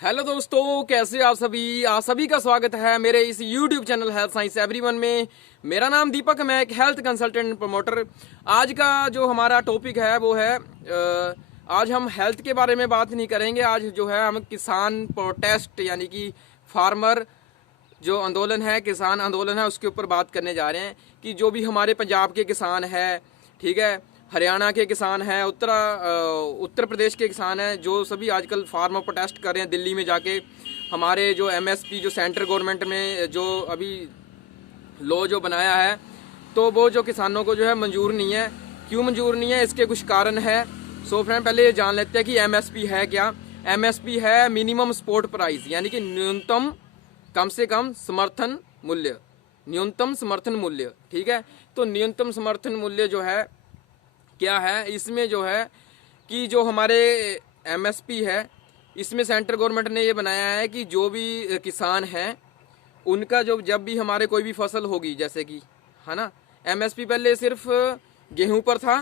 Hello दोस्तों, कैसे आप सभी का स्वागत है मेरे इस YouTube channel health science everyone में। मेरा नाम दीपक, मैं एक हेल्थ कंसल्टेंट प्रमोटर। आज का जो हमारा टॉपिक है वो है आज हम हेल्थ के बारे में बात नहीं करेंगे। आज जो है हम किसान प्रोटेस्ट यानी कि फार्मर जो आंदोलन है, किसान आंदोलन है, उसके ऊपर बात करने जा रहे हैं कि जो भी हमारे पंजाब के किसान है, ठीक है, हरियाणा के किसान हैं, उत्तर प्रदेश के किसान हैं, जो सभी आजकल फार्मर प्रोटेस्ट कर रहे हैं दिल्ली में जाके। हमारे जो एमएसपी जो सेंट्रल गवर्नमेंट में जो अभी लॉ जो बनाया है, तो वो जो किसानों को जो है मंजूर नहीं है। क्यों मंजूर नहीं है, इसके कुछ कारण है। सो फ्रेंड, पहले ये जान लेते हैं कि एमएसपी है क्या। एमएसपी है मिनिमम सपोर्ट प्राइस, यानी कि न्यूनतम कम से कम समर्थन मूल्य, न्यूनतम समर्थन मूल्य, ठीक है। तो न्यूनतम समर्थन मूल्य जो है क्या है, इसमें जो है कि जो हमारे एमएसपी है, इसमें सेंट्रल गवर्नमेंट ने ये बनाया है कि जो भी किसान हैं उनका जो जब भी हमारे कोई भी फसल होगी, जैसे कि है ना, एमएसपी पहले सिर्फ गेहूं पर था,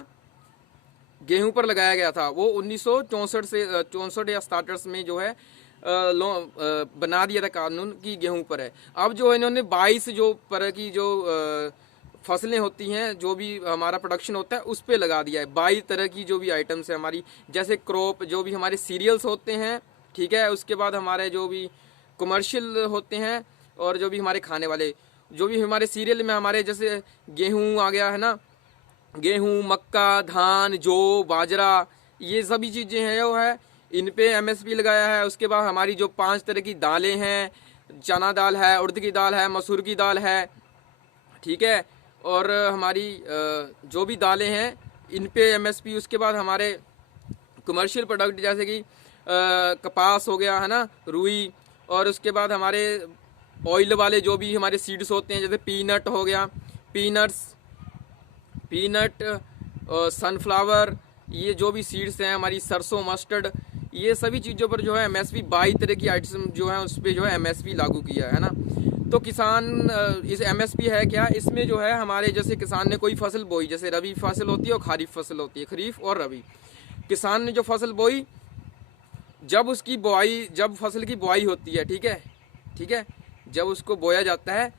गेहूं पर लगाया गया था। वो 1964 से 64 या 67 में जो है बना दिया था कानून कि गेहूं पर है। अब जो है इन्होंने 22 जो पर की जो फसलें होती हैं, जो भी हमारा प्रोडक्शन होता है, उस पे लगा दिया है। 22 तरह की जो भी आइटम्स है हमारी, जैसे क्रॉप, जो भी हमारे सीरियल्स होते हैं, ठीक है, उसके बाद हमारे जो भी कमर्शियल होते हैं, और जो भी हमारे खाने वाले, जो भी हमारे सीरियल में हमारे जैसे गेहूं आ गया है ना, गेहूं, मक्का, धान, जौ, बाजरा, ये सभी चीज़ें हैं जो है, इन पे एमएसपी लगाया है। उसके बाद हमारी जो 5 तरह की दालें हैं, चना दाल है, उड़द की दाल है, मसूर की दाल है, ठीक है, और हमारी जो भी दालें हैं इन पे एमएसपी। उसके बाद हमारे कमर्शियल प्रोडक्ट जैसे कि कपास हो गया है ना, रुई, और उसके बाद हमारे ऑयल वाले जो भी हमारे सीड्स होते हैं, जैसे पीनट हो गया, पीनट, सनफ्लावर, ये जो भी सीड्स हैं, हमारी सरसों, मस्टर्ड, ये सभी चीज़ों पर जो है एमएसपी 22 तरह की आइटम जो है उस पर जो है एमएसपी लागू किया है ना। तो किसान इस एमएसपी है क्या, इसमें जो है हमारे जैसे किसान ने कोई फसल बोई, जैसे रबी फसल होती है और खरीफ फसल होती है, खरीफ और रबी। किसान ने जो फसल बोई, जब उसकी बुआई, जब फसल की बुआई होती है, ठीक है, जब उसको बोया जाता है,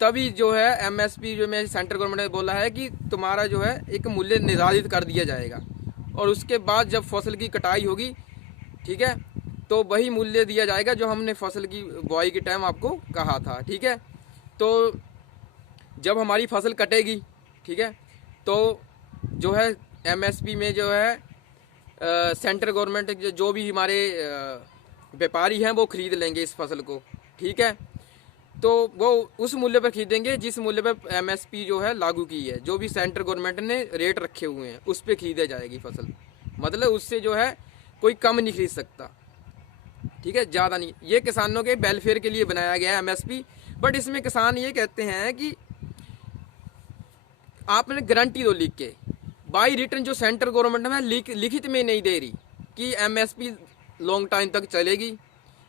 तभी जो है एमएसपी जो में सेंट्रल गवर्नमेंट ने बोला है कि तुम्हारा जो है एक मूल्य निर्धारित कर दिया जाएगा, और उसके बाद जब फसल की कटाई होगी, ठीक है, तो वही मूल्य दिया जाएगा जो हमने फसल की बुआई के टाइम आपको कहा था, ठीक है। तो जब हमारी फसल कटेगी, ठीक है, तो जो है एमएसपी में जो है सेंट्रल गवर्नमेंट जो भी हमारे व्यापारी हैं वो खरीद लेंगे इस फसल को, ठीक है। तो वो उस मूल्य पर खरीदेंगे जिस मूल्य पर एमएसपी जो है लागू की है, जो भी सेंट्रल गवर्नमेंट ने रेट रखे हुए हैं उस पर खरीदी जाएगी फसल। मतलब उससे जो है कोई कम नहीं खरीद सकता, ठीक है, ज़्यादा नहीं। ये किसानों के वेलफेयर के लिए बनाया गया है एमएसपी। बट इसमें किसान ये कहते हैं कि आपने गारंटी दो लिख के, बाई रिटर्न जो सेंट्रल गवर्नमेंट में लिखित में नहीं दे रही कि एमएसपी लॉन्ग टाइम तक चलेगी,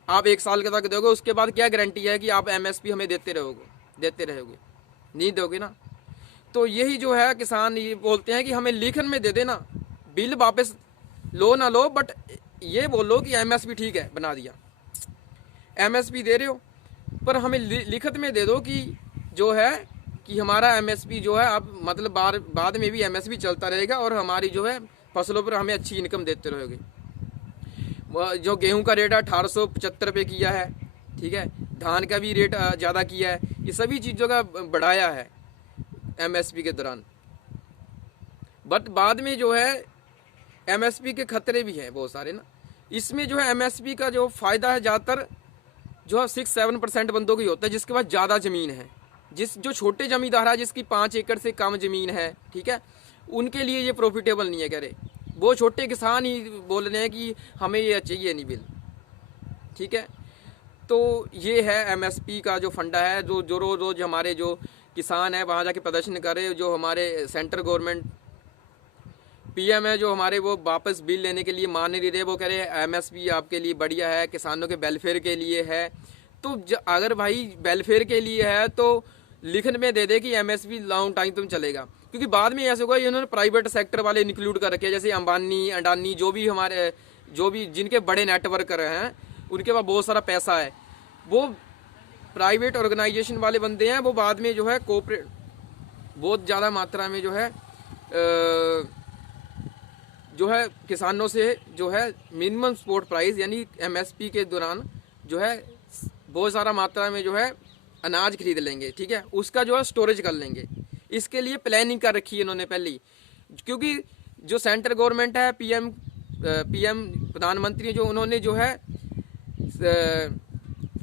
आप 1 साल के तक दोगे, उसके बाद क्या गारंटी है कि आप एमएसपी हमें देते रहोगे, नहीं दोगे ना। तो यही जो है किसान ये बोलते हैं कि हमें लिखन में दे देना, बिल वापस लो ना लो, बट ये बोलो कि एमएसपी ठीक है, बना दिया, एमएसपी दे रहे हो, पर हमें लिखत में दे दो कि जो है कि हमारा एमएसपी जो है अब मतलब बाद में भी एमएसपी चलता रहेगा, और हमारी जो है फसलों पर हमें अच्छी इनकम देते रहोगे। जो गेहूं का रेट 1875 रुपये किया है, ठीक है, धान का भी रेट ज़्यादा किया है, ये सभी चीज़ों का बढ़ाया है एमएसपी के दौरान। बट बाद में जो है एमएसपी के खतरे भी हैं बहुत सारे ना। इसमें जो है एमएसपी का जो फ़ायदा है ज़्यादातर जो है 6-7% बंदों की होता है, जिसके पास ज़्यादा ज़मीन है, जो छोटे ज़मींदार है, जिसकी 5 एकड़ से कम ज़मीन है, ठीक है, उनके लिए ये प्रॉफिटेबल नहीं है। कह रहे वो छोटे किसान ही बोल रहे हैं कि हमें ये चाहिए नहीं बिल, ठीक है। तो ये है एमएसपी का जो फंडा है, जो रोज़ हमारे जो किसान है वहाँ जाके प्रदर्शन करे, जो हमारे सेंट्रल गवर्नमेंट पीएम है जो हमारे, वो वापस बिल लेने के लिए मान नहीं रहे। वो कह रहे हैं एमएसपी आपके लिए बढ़िया है, किसानों के वेलफेयर के लिए है। तो अगर भाई वेलफेयर के लिए है तो लिखन में दे दे कि एमएसपी लॉन्ग टाइम तुम चलेगा, क्योंकि बाद में ऐसे होगा इन्होंने प्राइवेट सेक्टर वाले इंक्लूड कर रखे हैं, जैसे अंबानी, अडानी, जो भी हमारे जो भी जिनके बड़े नेटवर्कर हैं, उनके पास बहुत सारा पैसा है, वो प्राइवेट ऑर्गेनाइजेशन वाले बंदे हैं, वो बाद में जो है कोऑपरेट बहुत ज़्यादा मात्रा में जो है किसानों से जो है मिनिमम सपोर्ट प्राइस यानी MSP के दौरान जो है बहुत सारा मात्रा में जो है अनाज खरीद लेंगे, ठीक है, उसका जो है स्टोरेज कर लेंगे। इसके लिए प्लानिंग कर रखी है इन्होंने पहले ही, क्योंकि जो सेंट्रल गवर्नमेंट है, पीएम प्रधानमंत्री जो उन्होंने जो है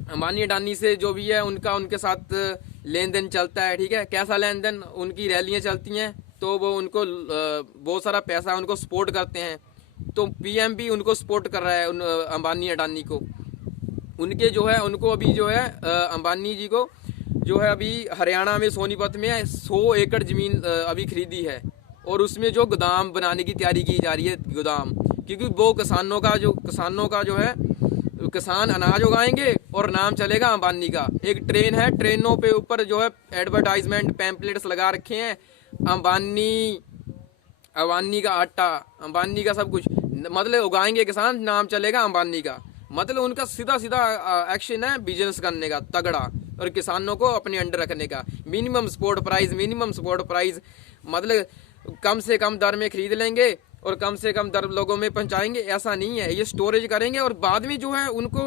अंबानी अडानी से जो भी है उनका उनके साथ लेन देन चलता है, ठीक है। कैसा लेन देन, उनकी रैलियाँ चलती हैं तो वो उनको बहुत सारा पैसा उनको सपोर्ट करते हैं, तो पीएम भी उनको सपोर्ट कर रहा है उन अंबानी अडानी को। उनके जो है उनको अभी जो है अंबानी जी को जो है अभी हरियाणा में सोनीपत में 100 एकड़ ज़मीन अभी खरीदी है, और उसमें जो गोदाम बनाने की तैयारी की जा रही है, गोदाम, क्योंकि वो किसानों का जो है किसान अनाज उगाएंगे और नाम चलेगा अंबानी का। एक ट्रेन है, ट्रेनों पे ऊपर जो है एडवर्टाइजमेंट पैम्पलेट्स लगा रखे हैं, अंबानी का आटा, अंबानी का सब कुछ, मतलब उगाएंगे किसान, नाम चलेगा अंबानी का। मतलब उनका सीधा एक्शन है बिजनेस करने का तगड़ा, और किसानों को अपने अंडर रखने का। मिनिमम सपोर्ट प्राइस मतलब कम से कम दर में खरीद लेंगे और कम से कम दर लोगों में पहुंचाएंगे, ऐसा नहीं है। ये स्टोरेज करेंगे और बाद में जो है उनको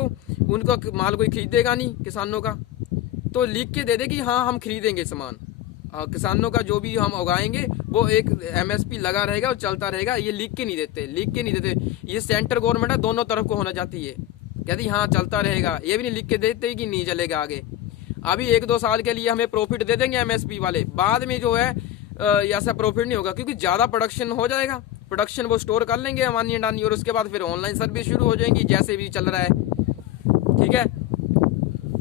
माल कोई खरीदेगा नहीं किसानों का, तो लिख के दे दे कि हाँ हम खरीदेंगे सामान, किसानों का जो भी हम उगाएंगे वो एक MSP लगा रहेगा और चलता रहेगा। ये लिख के नहीं देते। ये सेंट्रल गवर्नमेंट है, दोनों तरफ को होना चाहती है, कहती हाँ चलता रहेगा। ये भी नहीं लिख के देते कि नहीं चलेगा आगे। अभी 1-2 साल के लिए हमें प्रॉफिट दे देंगे MSP वाले, बाद में जो है ऐसा प्रॉफिट नहीं होगा, क्योंकि ज़्यादा प्रोडक्शन हो जाएगा, प्रोडक्शन वो स्टोर कर लेंगे अंबानी अडानी, और उसके बाद फिर ऑनलाइन सर्विस शुरू हो जाएंगी जैसे भी चल रहा है, ठीक है।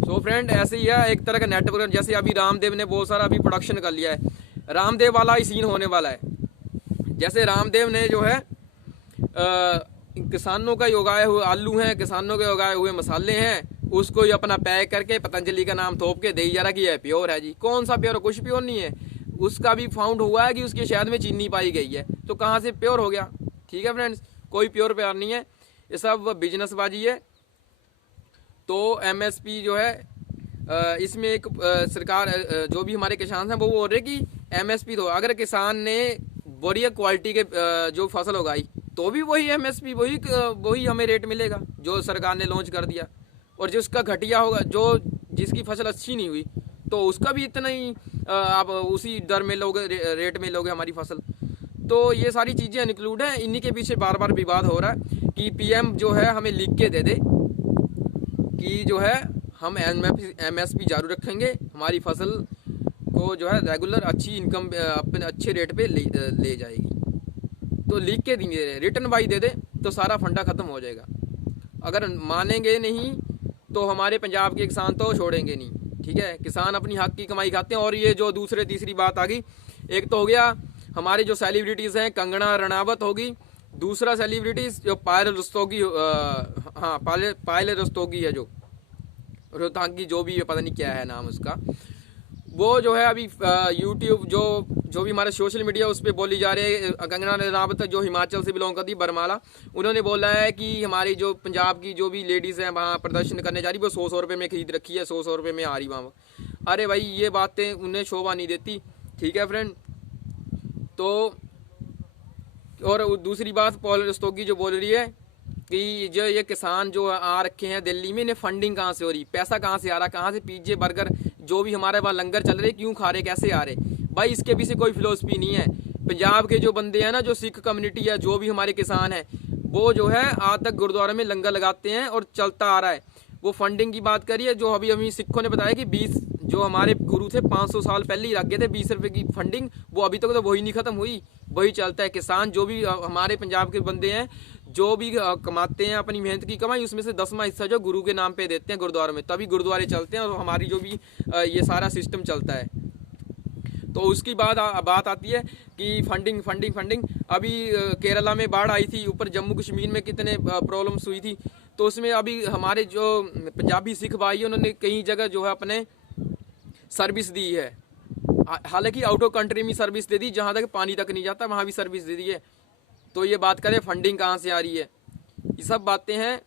सो फ्रेंड, ऐसे ही है एक तरह का नेटवर्क। जैसे अभी रामदेव ने बहुत सारा अभी प्रोडक्शन कर लिया है, रामदेव वाला ही सीन होने वाला है। जैसे रामदेव ने जो है किसानों का उगाए हुए आलू हैं, किसानों के उगाए हुए मसाले हैं, उसको ही अपना पैक करके पतंजलि का नाम थोप के दे ही जा रहा कि ये प्योर है जी। कौन सा प्योर? कुछ प्योर नहीं है। उसका भी फाउंड हुआ है कि उसके शहद में चीनी पाई गई है, तो कहाँ से प्योर हो गया? ठीक है फ्रेंड्स, कोई प्योर नहीं है, ये सब बिजनेसबाजी है। तो MSP जो है इसमें एक सरकार जो भी हमारे किसान हैं वो बोल रहे कि MSP दो। अगर किसान ने बढ़िया क्वालिटी के जो फसल उगाई तो भी वही MSP वही हमें रेट मिलेगा जो सरकार ने लॉन्च कर दिया, और जिसका घटिया होगा, जो जिसकी फसल अच्छी नहीं हुई, तो उसका भी इतना ही आप उसी दर में लोगे, रेट में लोगे हमारी फसल। तो ये सारी चीज़ें इंक्लूड हैं। इन्हीं के पीछे बार बार विवाद हो रहा है कि PM जो है हमें लिख के दे दे कि जो है हम MSP जारी रखेंगे, हमारी फसल को जो है रेगुलर अच्छी इनकम अपने अच्छे रेट पे ले जाएगी। तो लिख के देंगे, रिटर्न बाई दे दे तो सारा फंडा ख़त्म हो जाएगा। अगर मानेंगे नहीं तो हमारे पंजाब के किसान तो छोड़ेंगे नहीं, ठीक है। किसान अपनी हक की कमाई खाते हैं। और ये जो तीसरी बात आ गई, एक तो हो गया हमारे जो सेलिब्रिटीज़ हैं, कंगना रनावत होगी, दूसरा सेलिब्रिटीज़ जो पायल रस्तोगी है, जो रोहतांगी, जो भी पता नहीं क्या है नाम उसका, वो जो है अभी यूट्यूब जो भी हमारे सोशल मीडिया उस पर बोली जा रही है। कंगना रनावत जो हिमाचल से बिलोंग करती है, बरमाला, उन्होंने बोला है कि हमारी जो पंजाब की जो भी लेडीज़ हैं वहाँ प्रदर्शन करने जा रही, वो 100 रुपये में खरीद रखी है, 100 रुपये में आ रही वहाँ। अरे भाई, ये बातें उन्हें शोभा नहीं देती, ठीक है फ्रेंड। तो और दूसरी बात, पायल रस्तोगी जो बोल रही है कि जो ये किसान जो आ रखे हैं दिल्ली में, इन्हें फंडिंग कहाँ से हो रही, पैसा कहाँ से आ रहा, कहाँ से पिज्जे बर्गर जो भी हमारे वहाँ लंगर चल रहे, क्यों खा रहे, कैसे आ रहे? भाई, इसके पीछे कोई फिलोसफी नहीं है। पंजाब के जो बंदे हैं ना, जो सिख कम्युनिटी है, जो भी हमारे किसान हैं, वो जो है आज तक गुरुद्वारा में लंगर लगाते हैं और चलता आ रहा है। वो फंडिंग की बात करिए, जो अभी सिखों ने बताया कि 20 जो हमारे गुरु थे 500 साल पहले ही रख गए थे 20 रुपये की फंडिंग, वो अभी तक तो वही नहीं खत्म हुई, वही चलता है। किसान जो भी हमारे पंजाब के बंदे हैं, जो भी कमाते हैं अपनी मेहनत की कमाई, उसमें से 10वां हिस्सा जो गुरु के नाम पे देते हैं गुरुद्वारे में, तभी गुरुद्वारे चलते हैं और हमारी जो भी ये सारा सिस्टम चलता है। तो उसकी बात आती है कि फंडिंग। अभी केरला में बाढ़ आई थी, ऊपर जम्मू कश्मीर में कितने प्रॉब्लम्स हुई थी, तो उसमें अभी हमारे जो पंजाबी सिख भाई, उन्होंने कई जगह जो है अपने सर्विस दी है। हालांकि आउट ऑफ कंट्री में सर्विस दे दी, जहाँ तक पानी तक नहीं जाता वहाँ भी सर्विस दे दी है। तो ये बात करें फंडिंग कहाँ से आ रही है, ये सब बातें हैं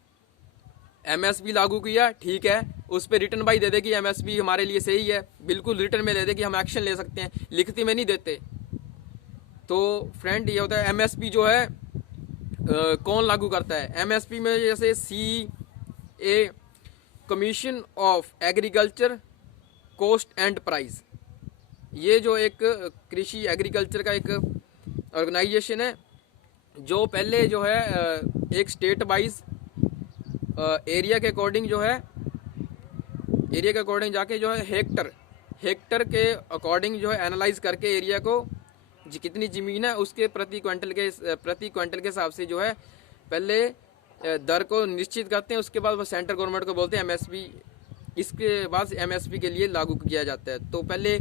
एमएसपी लागू किया, ठीक है, उस पर रिटर्न बाई दे दे कि एमएसपी हमारे लिए सही है, बिल्कुल रिटर्न में दे दे कि हम एक्शन ले सकते हैं, लिखती में नहीं देते। तो फ्रेंड ये होता है एमएसपी जो है कौन लागू करता है। एमएसपी में जैसे CA commission of agriculture cost and price, ये जो एक कृषि एग्रीकल्चर का एक ऑर्गेनाइजेशन है जो पहले जो है एक स्टेट वाइज एरिया के अकॉर्डिंग जो है एरिया के अकॉर्डिंग जाके जो है हेक्टर के अकॉर्डिंग जो है एनालाइज करके एरिया को कितनी ज़मीन है उसके प्रति क्विंटल के हिसाब से जो है पहले दर को निश्चित करते हैं, उसके बाद वो सेंट्रल गवर्नमेंट को बोलते हैं एमएसपी, इसके बाद एमएसपी के लिए लागू किया जाता है। तो पहले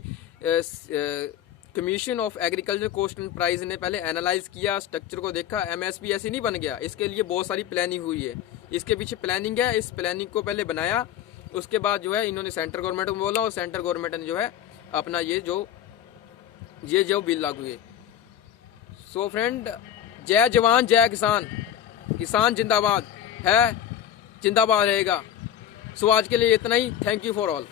commission of agriculture cost and price ने पहले एनालाइज किया, स्ट्रक्चर को देखा, एमएसपी ऐसे नहीं बन गया, इसके लिए बहुत सारी प्लानिंग हुई है, इसके पीछे प्लानिंग है, इस प्लानिंग को पहले बनाया, उसके बाद जो है इन्होंने सेंट्रल गवर्नमेंट को बोला और सेंट्रल गवर्नमेंट ने जो है अपना ये जो बिल लागू है। सो फ्रेंड, जय जवान जय किसान, किसान जिंदाबाद है, जिंदाबाद रहेगा। सो आज के लिए इतना ही, थैंक यू फॉर ऑल।